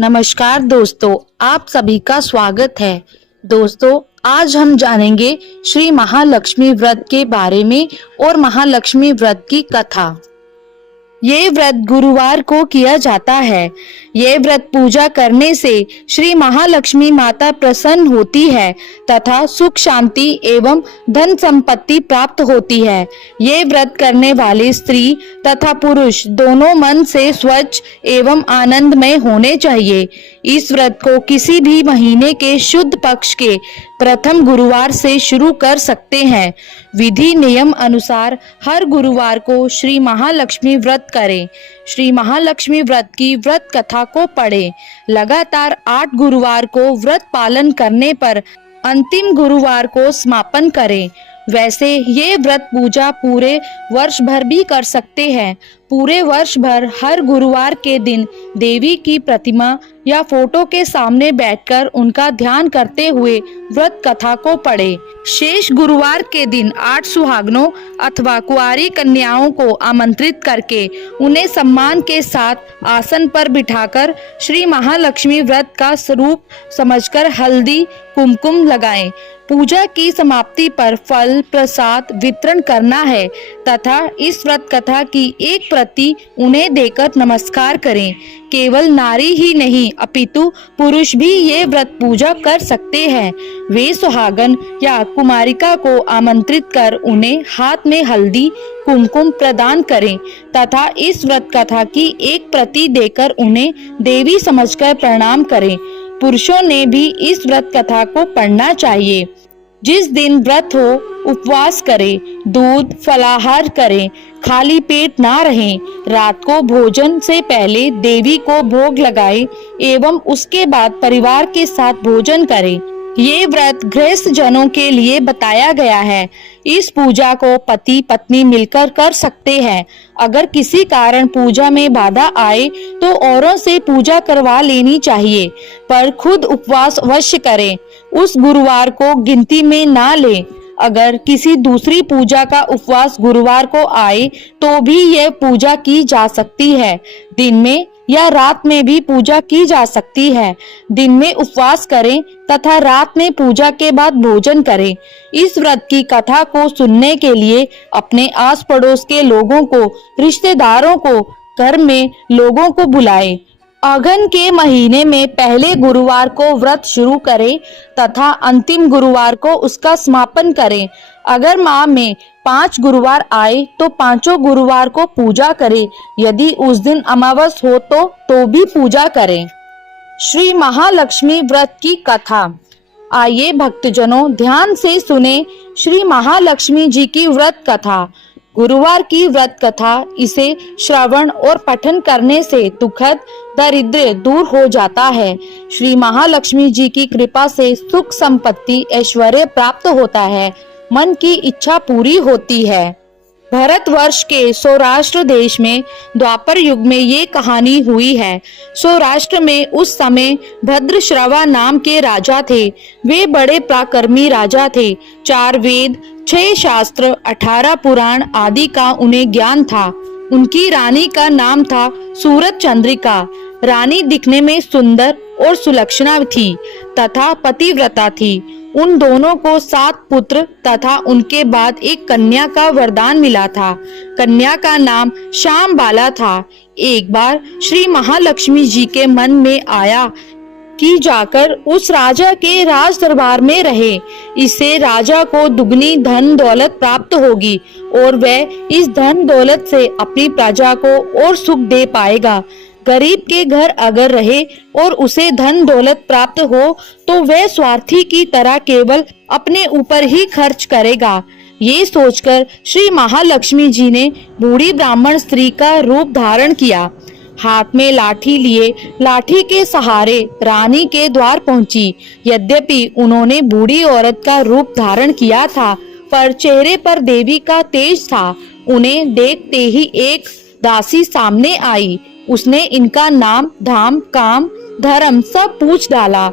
नमस्कार दोस्तों, आप सभी का स्वागत है। दोस्तों, आज हम जानेंगे श्री महालक्ष्मी व्रत के बारे में और महालक्ष्मी व्रत की कथा। ये व्रत गुरुवार को किया जाता है। ये व्रत पूजा करने से श्री महालक्ष्मी माता प्रसन्न होती है तथा सुख शांति एवं धन संपत्ति प्राप्त होती है। ये व्रत करने वाले स्त्री तथा पुरुष दोनों मन से स्वच्छ एवं आनंदमय होने चाहिए। इस व्रत को किसी भी महीने के शुद्ध पक्ष के प्रथम गुरुवार से शुरू कर सकते हैं। विधि नियम अनुसार हर गुरुवार को श्री महालक्ष्मी व्रत करें। श्री महालक्ष्मी व्रत की व्रत कथा को पढ़ें। लगातार 8 गुरुवार को व्रत पालन करने पर अंतिम गुरुवार को समापन करें। वैसे ये व्रत पूजा पूरे वर्ष भर भी कर सकते हैं। पूरे वर्ष भर हर गुरुवार के दिन देवी की प्रतिमा या फोटो के सामने बैठकर उनका ध्यान करते हुए व्रत कथा को पढ़ें। शेष गुरुवार के दिन 8 सुहागनों अथवा कुंवारी कन्याओं को आमंत्रित करके उन्हें सम्मान के साथ आसन पर बिठाकर श्री महालक्ष्मी व्रत का स्वरूप समझकर हल्दी कुमकुम लगाएं। पूजा की समाप्ति पर फल प्रसाद वितरण करना है तथा इस व्रत कथा की एक प्रति उन्हें देकर नमस्कार करें। केवल नारी ही नहीं अपितु पुरुष भी ये व्रत पूजा कर सकते हैं। वे सुहागन या कुमारिका को आमंत्रित कर उन्हें हाथ में हल्दी कुमकुम प्रदान करें तथा इस व्रत कथा की एक प्रति देकर उन्हें देवी समझकर प्रणाम करें। पुरुषों ने भी इस व्रत कथा को पढ़ना चाहिए। जिस दिन व्रत हो उपवास करें, दूध फलाहार करें, खाली पेट ना रहें। रात को भोजन से पहले देवी को भोग लगाएं एवं उसके बाद परिवार के साथ भोजन करें। ये व्रत गृहस्थ जनों के लिए बताया गया है। इस पूजा को पति पत्नी मिलकर कर सकते हैं। अगर किसी कारण पूजा में बाधा आए तो औरों से पूजा करवा लेनी चाहिए, पर खुद उपवास अवश्य करें। उस गुरुवार को गिनती में ना लें। अगर किसी दूसरी पूजा का उपवास गुरुवार को आए तो भी यह पूजा की जा सकती है। दिन में या रात में भी पूजा की जा सकती है। दिन में उपवास करें तथा रात में पूजा के बाद भोजन करें। इस व्रत की कथा को सुनने के लिए अपने आस पड़ोस के लोगों को, रिश्तेदारों को, घर में लोगों को बुलाएं। अगहन के महीने में पहले गुरुवार को व्रत शुरू करें तथा अंतिम गुरुवार को उसका समापन करें। अगर माह में 5 गुरुवार आए तो 5 गुरुवार को पूजा करें। यदि उस दिन अमावस हो तो भी पूजा करें। श्री महालक्ष्मी व्रत की कथा। आइए भक्तजनों ध्यान से सुने श्री महालक्ष्मी जी की व्रत कथा। गुरुवार की व्रत कथा, इसे श्रवण और पठन करने से दुखद दरिद्र दूर हो जाता है। श्री महालक्ष्मी जी की कृपा से सुख संपत्ति ऐश्वर्य प्राप्त होता है। मन की इच्छा पूरी होती है। भारतवर्ष के सौराष्ट्र देश में द्वापर युग में ये कहानी हुई है। सौराष्ट्र में उस समय भद्रश्रवा नाम के राजा थे। वे बड़े पराक्रमी राजा थे। 4 वेद, 6 शास्त्र, 18 पुराण आदि का उन्हें ज्ञान था। उनकी रानी का नाम था सूरत चंद्रिका। रानी दिखने में सुंदर और सुलक्षणा थी तथा पतिव्रता थी। उन दोनों को 7 पुत्र तथा उनके बाद एक कन्या का वरदान मिला था। कन्या का नाम श्यामबाला था। एक बार श्री महालक्ष्मी जी के मन में आया कि जाकर उस राजा के राज दरबार में रहे। इससे राजा को दुगनी धन दौलत प्राप्त होगी और वह इस धन दौलत से अपनी प्रजा को और सुख दे पाएगा। गरीब के घर अगर रहे और उसे धन दौलत प्राप्त हो तो वह स्वार्थी की तरह केवल अपने ऊपर ही खर्च करेगा। ये सोचकर श्री महालक्ष्मी जी ने बूढ़ी ब्राह्मण स्त्री का रूप धारण किया। हाथ में लाठी लिए लाठी के सहारे रानी के द्वार पहुंची। यद्यपि उन्होंने बूढ़ी औरत का रूप धारण किया था, पर चेहरे पर देवी का तेज था। उन्हें देखते ही एक दासी सामने आई। उसने इनका नाम, धाम, काम, धर्म सब पूछ डाला।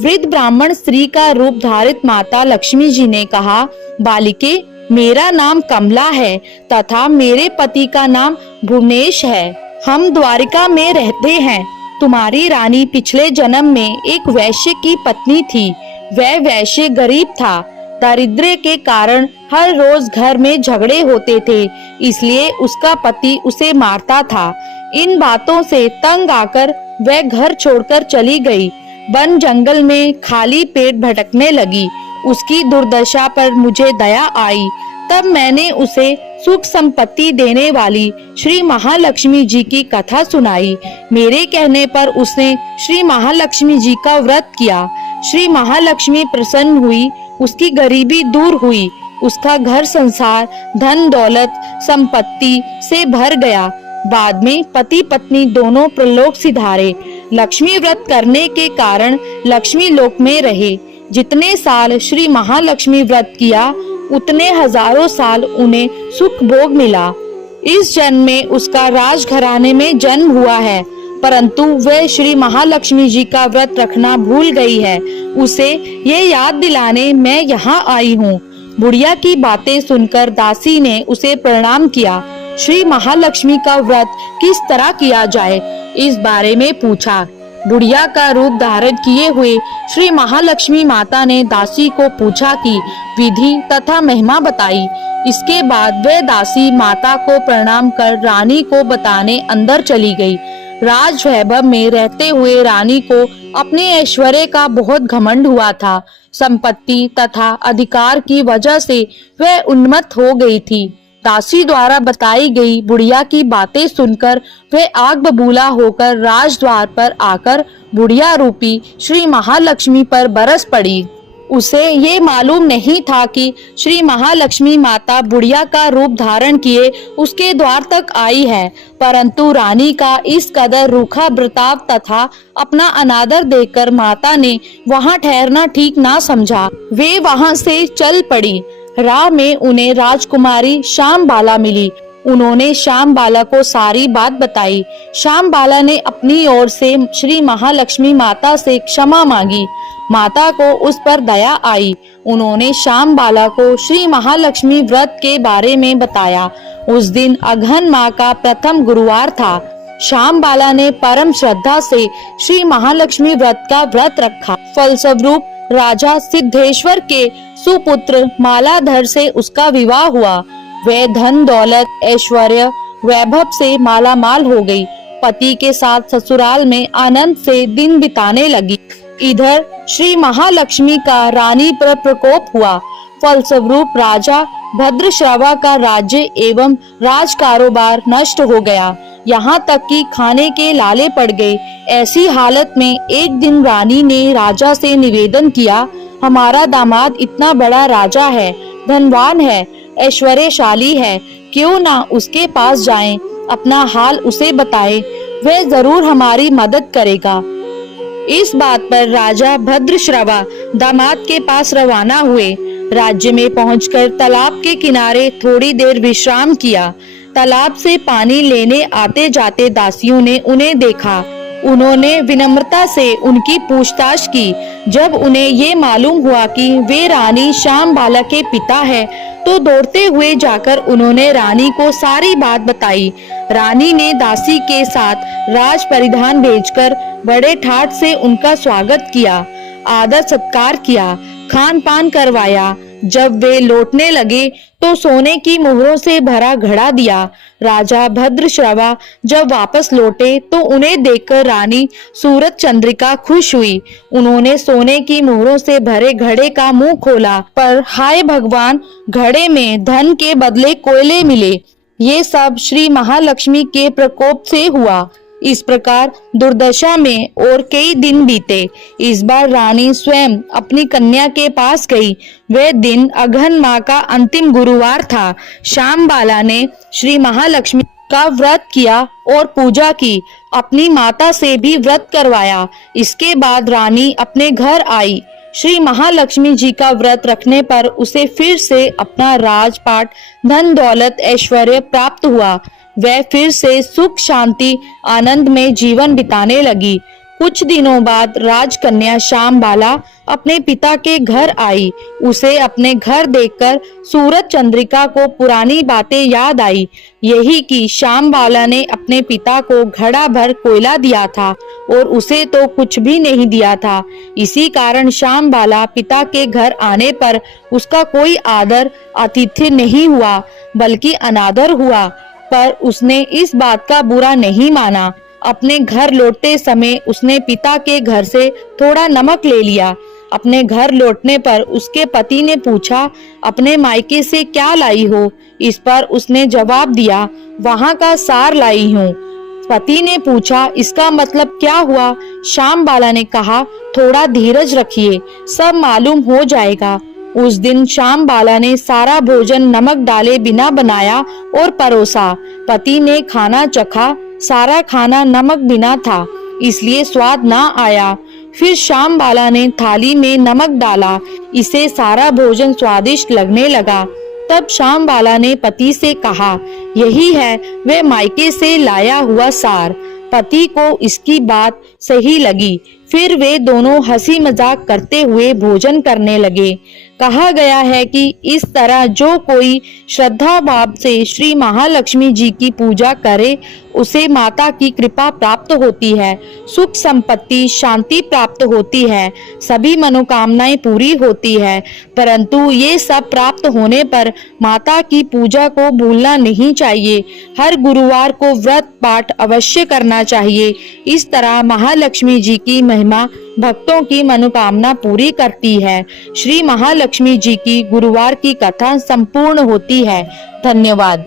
वृद्ध ब्राह्मण स्त्री का रूप धारित माता लक्ष्मी जी ने कहा, बालिके, मेरा नाम कमला है तथा मेरे पति का नाम भुवनेश है। हम द्वारिका में रहते हैं। तुम्हारी रानी पिछले जन्म में एक वैश्य की पत्नी थी। वह वैश्य गरीब था। दारिद्र्य के कारण हर रोज घर में झगड़े होते थे, इसलिए उसका पति उसे मारता था। इन बातों से तंग आकर वह घर छोड़कर चली गई। वन जंगल में खाली पेट भटकने लगी। उसकी दुर्दशा पर मुझे दया आई। तब मैंने उसे सुख संपत्ति देने वाली श्री महालक्ष्मी जी की कथा सुनाई। मेरे कहने पर उसने श्री महालक्ष्मी जी का व्रत किया। श्री महालक्ष्मी प्रसन्न हुई, उसकी गरीबी दूर हुई, उसका घर संसार धन दौलत संपत्ति से भर गया। बाद में पति पत्नी दोनों प्रलोक सिधारे। लक्ष्मी व्रत करने के कारण लक्ष्मी लोक में रहे। जितने साल श्री महालक्ष्मी व्रत किया उतने हजारों साल उन्हें सुख भोग मिला। इस जन्म में उसका राजघराने में जन्म हुआ है, परंतु वह श्री महालक्ष्मी जी का व्रत रखना भूल गई है। उसे ये याद दिलाने मैं यहाँ आई हूँ। बुढ़िया की बातें सुनकर दासी ने उसे प्रणाम किया। श्री महालक्ष्मी का व्रत किस तरह किया जाए, इस बारे में पूछा। बुढ़िया का रूप धारण किए हुए श्री महालक्ष्मी माता ने दासी को पूछा कि विधि तथा महिमा बताई। इसके बाद वह दासी माता को प्रणाम कर रानी को बताने अंदर चली गई। राज वैभव में रहते हुए रानी को अपने ऐश्वर्य का बहुत घमंड हुआ था। संपत्ति तथा अधिकार की वजह से वह उन्मत्त हो गई थी। दासी द्वारा बताई गई बुढ़िया की बातें सुनकर वह आग बबूला होकर राजद्वार पर आकर बुढ़िया रूपी श्री महालक्ष्मी पर बरस पड़ी। उसे ये मालूम नहीं था कि श्री महालक्ष्मी माता बुढ़िया का रूप धारण किए उसके द्वार तक आई है, परंतु रानी का इस कदर रूखा बर्ताव तथा अपना अनादर देखकर माता ने वहां ठहरना ठीक ना समझा। वे वहां से चल पड़ी। राह में उन्हें राजकुमारी श्यामबाला मिली। उन्होंने श्यामबाला को सारी बात बताई। श्यामबाला ने अपनी ओर से श्री महालक्ष्मी माता से क्षमा मांगी। माता को उस पर दया आई। उन्होंने श्यामबाला को श्री महालक्ष्मी व्रत के बारे में बताया। उस दिन अघन माह का प्रथम गुरुवार था। श्यामबाला ने परम श्रद्धा से श्री महालक्ष्मी व्रत का व्रत रखा। फलस्वरूप राजा सिद्धेश्वर के सुपुत्र मालाधर से उसका विवाह हुआ। वह धन दौलत ऐश्वर्य वैभव से माला माल हो गई। पति के साथ ससुराल में आनंद से दिन बिताने लगी। इधर श्री महालक्ष्मी का रानी पर प्रकोप हुआ। फलस्वरूप राजा भद्रश्रवा का राज्य एवं राज कारोबार नष्ट हो गया। यहाँ तक कि खाने के लाले पड़ गए। ऐसी हालत में एक दिन रानी ने राजा से निवेदन किया, हमारा दामाद इतना बड़ा राजा है, धनवान है, ऐश्वर्यशाली है, क्यों ना उसके पास जाएं, अपना हाल उसे बताएं, वह जरूर हमारी मदद करेगा। इस बात पर राजा भद्रश्रवा दामाद के पास रवाना हुए। राज्य में पहुंचकर तालाब के किनारे थोड़ी देर विश्राम किया। तालाब से पानी लेने आते जाते दासियों ने उन्हें देखा। उन्होंने विनम्रता से उनकी पूछताछ की। जब उन्हें ये मालूम हुआ कि वे रानी श्यामबाला के पिता है, तो दौड़ते हुए जाकर उन्होंने रानी को सारी बात बताई। रानी ने दासी के साथ राज परिधान भेजकर बड़े ठाट से उनका स्वागत किया, आदर सत्कार किया, खान पान करवाया। जब वे लौटने लगे तो सोने की मोहरों से भरा घड़ा दिया। राजा भद्रश्रवा जब वापस लौटे तो उन्हें देखकर रानी सूरत चंद्रिका खुश हुई। उन्होंने सोने की मोहरों से भरे घड़े का मुंह खोला, पर हाय भगवान, घड़े में धन के बदले कोयले मिले। ये सब श्री महालक्ष्मी के प्रकोप से हुआ। इस प्रकार दुर्दशा में और कई दिन बीते। इस बार रानी स्वयं अपनी कन्या के पास गई। वह दिन अघन माह का अंतिम गुरुवार था। श्यामबाला ने श्री महालक्ष्मी का व्रत किया और पूजा की। अपनी माता से भी व्रत करवाया। इसके बाद रानी अपने घर आई। श्री महालक्ष्मी जी का व्रत रखने पर उसे फिर से अपना राजपाट, धन दौलत, ऐश्वर्य प्राप्त हुआ। वह फिर से सुख शांति आनंद में जीवन बिताने लगी। कुछ दिनों बाद राजकन्या श्यामबाला अपने पिता के घर आई। उसे अपने घर देखकर सूरज चंद्रिका को पुरानी बातें याद आई। यही कि श्यामबाला ने अपने पिता को घड़ा भर कोयला दिया था और उसे तो कुछ भी नहीं दिया था। इसी कारण श्यामबाला पिता के घर आने पर उसका कोई आदर आतिथ्य नहीं हुआ, बल्कि अनादर हुआ। पर उसने इस बात का बुरा नहीं माना। अपने घर लौटते समय उसने पिता के घर से थोड़ा नमक ले लिया। अपने घर लौटने पर उसके पति ने पूछा, अपने मायके से क्या लाई हो? इस पर उसने जवाब दिया, वहां का सार लाई हूँ। पति ने पूछा, इसका मतलब क्या हुआ? श्यामबाला ने कहा, थोड़ा धीरज रखिए, सब मालूम हो जाएगा। उस दिन श्यामबाला ने सारा भोजन नमक डाले बिना बनाया और परोसा। पति ने खाना चखा, सारा खाना नमक बिना था, इसलिए स्वाद ना आया। फिर श्यामबाला ने थाली में नमक डाला, इसे सारा भोजन स्वादिष्ट लगने लगा। तब श्यामबाला ने पति से कहा, यही है वह मायके से लाया हुआ सार। पति को इसकी बात सही लगी। फिर वे दोनों हंसी मजाक करते हुए भोजन करने लगे। कहा गया है कि इस तरह जो कोई श्रद्धा भाव से श्री महालक्ष्मी जी की पूजा करे उसे माता की कृपा प्राप्त होती है, सुख संपत्ति शांति प्राप्त होती है, सभी मनोकामनाएं पूरी होती है। परंतु ये सब प्राप्त होने पर माता की पूजा को भूलना नहीं चाहिए। हर गुरुवार को व्रत पाठ अवश्य करना चाहिए। इस तरह महालक्ष्मी जी की महिमा भक्तों की मनोकामना पूरी करती है। श्री महालक्ष्मी जी की गुरुवार की कथा संपूर्ण होती है। धन्यवाद।